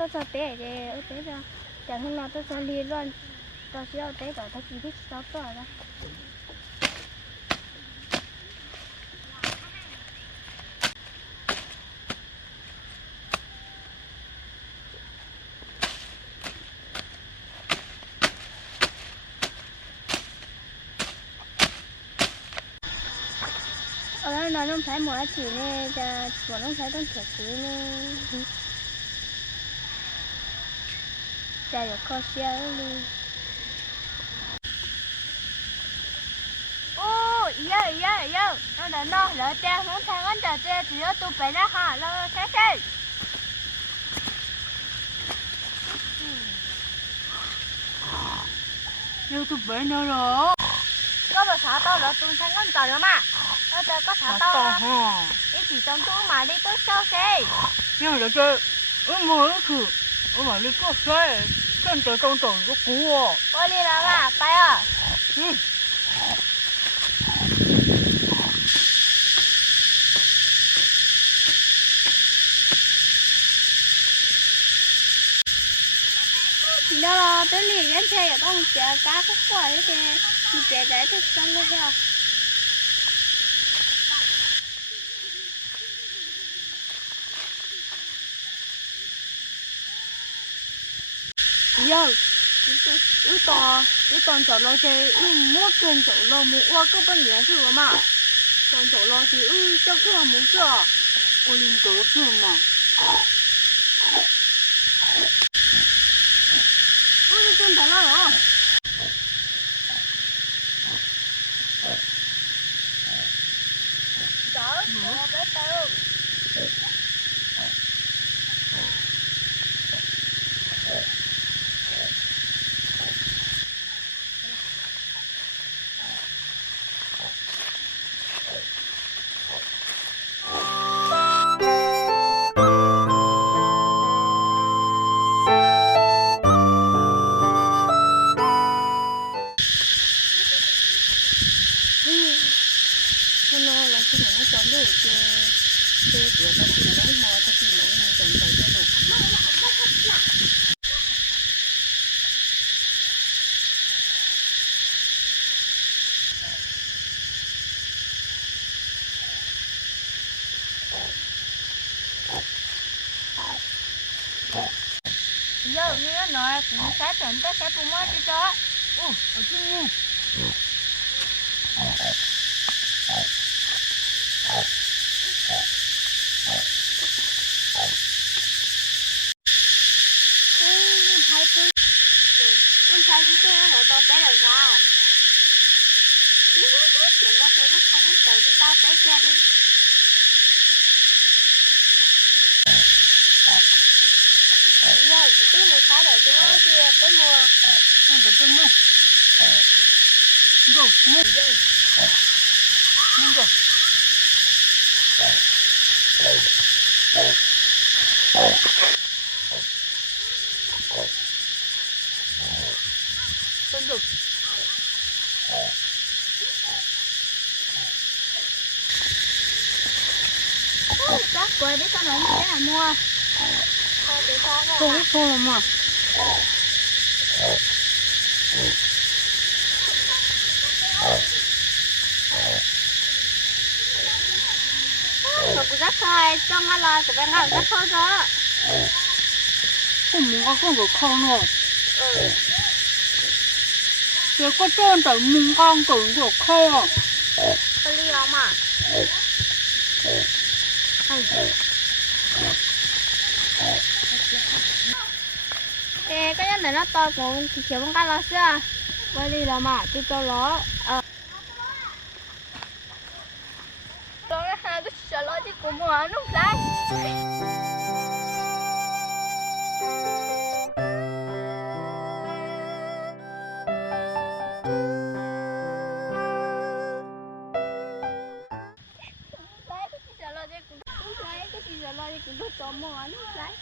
tôi cho té để té ra chẳng hôm nào tôi cho liên luôn tôi sẽ té rồi tôi chỉ thích sao rồi đó nó không phải mỗi chỉ này là bọn nó phảiต้องthật sự này chả được khó xia luôn ô yo nó lỡ cha muốn thằng anh chờ cha chỉ có tụi bé đó hả lo thế thế yêu tụi bé nữa rồi có bà sợ tao lỡ tụi thằng anh chờ nữa mà tao có sợ tao ha cái chỉ trong túi mà đi tới sao thế nhưng mà chơi mua thử mà đi có xe跟着中等就鼓我我đi làm à phải à đó là tới liền anh chơi ở trong chợ cá có quẩy đó kìa mình chợ để thức ăn đó kìa yo ứ toàn chỗ lo chơi mua tiền chỗ lo mua qua có bao nhiêu sự mà toàn chỗ lo thì cho cái hàng muốn chưa我领得是嘛你真的了走我别走giờ như nó nói cũng sẽ trận tới sẽ cùng mới đi cho ở trên nha tôi thấy cái nó to té đầu ra mình nó tôi nó không tự đi tao té ra đi giờ tí mua thái rồi chúng nó kia tới mua không được tôi mua go mua mua go tên được chắc quay biết sao nói như thế nào mua không biết thôi mà mà cũng rất thôi trong hai loài của bên nào rất thôi đó không muốn không có con rồi giờ có trơn tới muốn con tưởng của con tôi đi đâu mà cái nhất này nó to cũng chiều con cá lo xưa quay đi đâu mà tôi cho nó con hai cái sợ lo chứ cũng mua nó lại cũng rất tò mò nó đấy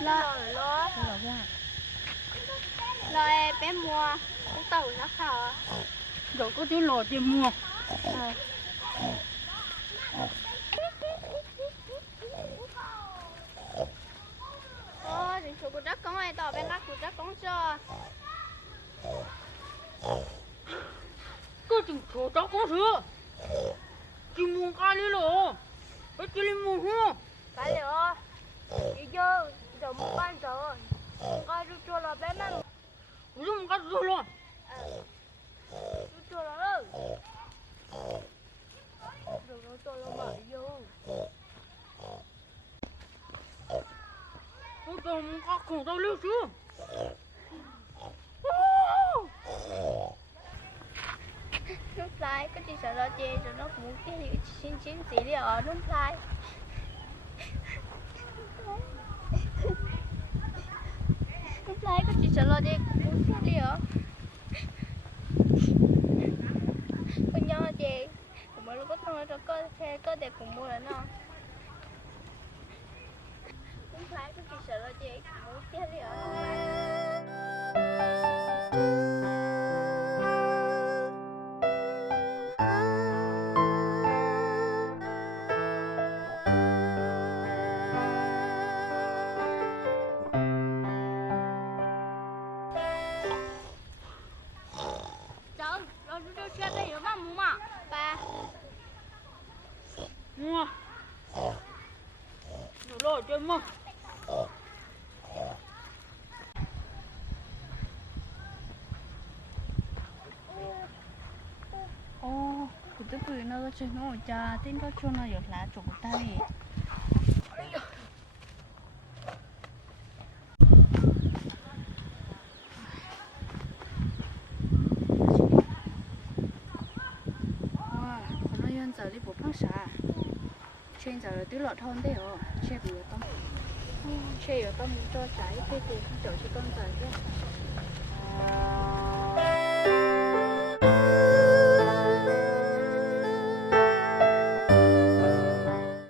lo bé mua cũng tàu nó khờ rồi có tiếng lò tiền mua. Thì chú của chắc con này tỏ bên ngắt của chắc con cho. Có chừng chỗ cháu có thừa. Chỉ muốn cái đi lò. Cái chỉ lên mua hả? Cái này ơ. Chị chưa, giờ một ban giờ. Cái chú cho là bé mang. Ủa một cái rồi luôn. Chú cho là ơi. Rồi nó cho nó bảo vô. Ủa trời một cái khổ tao lưu chưa? Lúc lại có chị sợ lo chê rồi nó cũng cái gì xin chị đi ở lúc lại. Lúc lại có chị sợ lo chê cũng cái đi ở. Con nhau chê cũng mới lúc có thôi rồi có xe có đẹp cũng mua nữa nó. Lúc lại có chị sợ lo chê cũng cái đi ở. Trời, rồi chú xe đây ở bán mua mà. Ba. Mua. Rồi chơi mua. Ồ, của tôi bự nó chơi nó cha tin nó cho nó giọt lá chỗ ta đi. Wow, nó yên giờ đi bộ phăng xả. Trên giờ là tứ lọt thôn đấy hả? Che bự tông. Che ở tông cho trái phê tiền không chỗ cho con giờ kia.